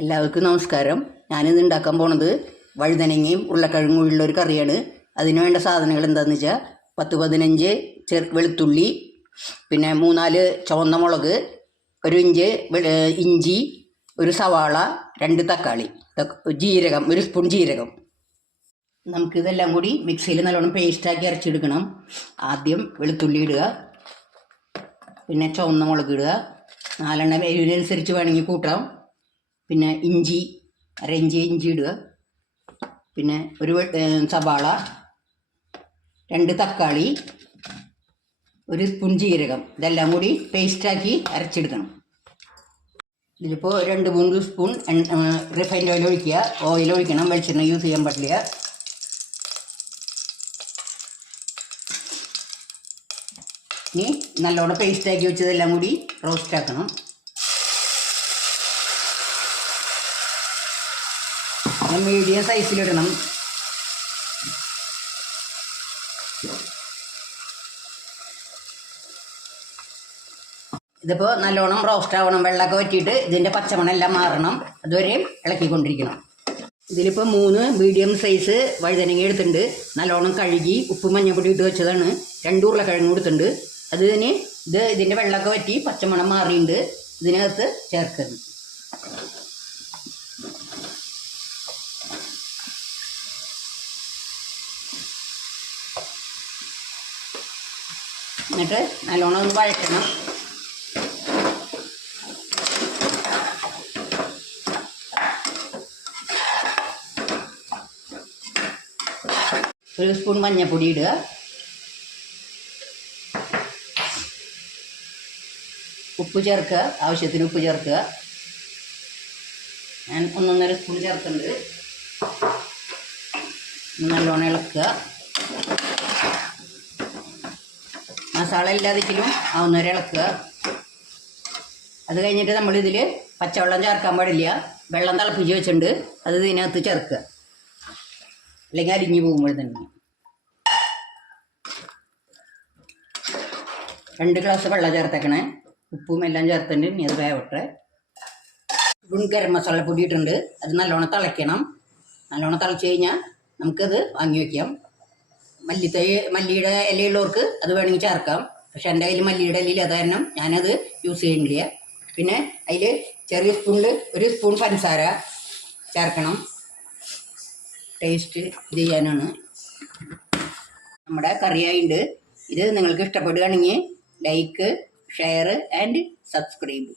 എല്ലാവർക്കും നമസ്കാരം. ഞാനിത് ഉണ്ടാക്കാൻ പോണത് വഴുതനങ്ങയും ഉരുളക്കിഴങ്ങും ഉള്ള ഒരു കറിയാണ്. അതിന് വേണ്ട സാധനങ്ങൾ എന്താണെന്ന് വെച്ചാൽ പത്ത് പതിനഞ്ച് ചെറു വെളുത്തുള്ളി പിന്നെ മൂന്നാൽ ചുവന്ന മുളക് ഒരു ഇഞ്ച് ഇഞ്ചി ഒരു സവാള രണ്ട് തക്കാളി. ജീരകം ഒരു സ്പൂൺ ജീരകം. നമുക്കിതെല്ലാം കൂടി മിക്സിയിൽ നല്ലോണം പേസ്റ്റാക്കി അരച്ചെടുക്കണം. ആദ്യം വെളുത്തുള്ളി ഇടുക പിന്നെ ചുവന്ന മുളക് ഇടുക. നാലെണ്ണം എരിവിനനുസരിച്ച് വേണമെങ്കിൽ കൂട്ടാം. പിന്നെ ഇഞ്ചി അര ഇഞ്ചി ഇടുക. പിന്നെ ഒരു സവാള രണ്ട് തക്കാളി ഒരു സ്പൂൺ ജീരകം ഇതെല്ലാം കൂടി പേസ്റ്റാക്കി അരച്ചെടുക്കണം. ഇതിലിപ്പോൾ രണ്ട് മൂന്ന് സ്പൂൺ റിഫൈൻഡ് ഓയിൽ ഒഴിക്കുക. ഓയിൽ ഒഴിക്കണം. വെളിച്ചെണ്ണ യൂസ് ചെയ്യാൻ പറ്റില്ല ഇനി നല്ലോണം പേസ്റ്റാക്കി വെച്ചതെല്ലാം കൂടി റോസ്റ്റ് ആക്കണം. മീഡിയം സൈസിലിടണം ഇതിപ്പോൾ നല്ലോണം റോസ്റ്റ് ആവണം വെള്ളമൊക്കെ വറ്റിയിട്ട് ഇതിന്റെ പച്ചമണം എല്ലാം മാറണം. അതുവരെയും ഇളക്കിക്കൊണ്ടിരിക്കണം. ഇതിലിപ്പോൾ മൂന്ന് മീഡിയം സൈസ് വഴുതനങ്ങ എടുത്തിട്ടുണ്ട്. നല്ലോണം കഴുകി ഉപ്പ് മഞ്ഞപ്പൊടി ഇട്ട് വെച്ചതാണ്. രണ്ട് ഉരുളക്കിഴങ്ങ് കൊടുത്തിട്ടുണ്ട്. അത് തന്നെ ഇത് ഇതിന്റെ വെള്ളമൊക്കെ വറ്റി പച്ചമണം മാറിയിട്ടുണ്ട്. ഇതിനകത്ത് ചേർക്കുന്നത് എന്നിട്ട് നല്ലോണം ഒന്ന് വഴറ്റണം. ഒരു സ്പൂൺ മഞ്ഞൾപ്പൊടി ഇടുക. ഉപ്പ് ചേർക്കുക. ആവശ്യത്തിന് ഉപ്പ് ചേർക്കുക. ഞാൻ ഒന്നൊന്നര സ്പൂൺ ചേർക്കുന്നുണ്ട്. നല്ലോണം ഇളക്കുക. മസാല ഇല്ലാതെങ്കിലും ആവുന്നവരെ ഇളക്കുക അത് കഴിഞ്ഞിട്ട് നമ്മളിതിൽ പച്ചവെള്ളം ചേർക്കാൻ പാടില്ല. വെള്ളം തിളപ്പിച്ച് വെച്ചിട്ടുണ്ട്. അത് ഇതിനകത്ത് ചേർക്കുക. അല്ലെങ്കിൽ അരിഞ്ഞു പോകുമ്പോൾ തന്നെ. രണ്ട് ഗ്ലാസ് വെള്ളം ചേർത്തേക്കണേ. ഉപ്പും എല്ലാം ചേർത്തിട്ട് ഇനി അത് വേവട്ടെ. ഗുൺ ഗരം മസാല പൊടിയിട്ടുണ്ട്. അത് നല്ലോണം തിളയ്ക്കണം. നല്ലോണം തിളച്ച് കഴിഞ്ഞാൽ നമുക്കത് വാങ്ങി വയ്ക്കാം മല്ലിത്തൈ മല്ലിയുടെ ഇലയുള്ളവർക്ക് അത് വേണമെങ്കിൽ ചേർക്കാം. പക്ഷെ എന്റെ കയ്യിൽ മല്ലിയുടെ ഇലയിൽ അത് കാരണം ഞാനത് യൂസ് ചെയ്യുന്നില്ല. പിന്നെ അതിൽ ചെറിയ സ്പൂണിൽ ഒരു സ്പൂൺ പഞ്ചസാര ചേർക്കണം. ടേസ്റ്റ് ഇത് ചെയ്യാനാണ്. നമ്മുടെ കറിയായിട്ടുണ്ട് ഇത് നിങ്ങൾക്ക് ഇഷ്ടപ്പെടുകയാണെങ്കിൽ ലൈക്ക് ഷെയർ ആൻഡ് സബ്സ്ക്രൈബ്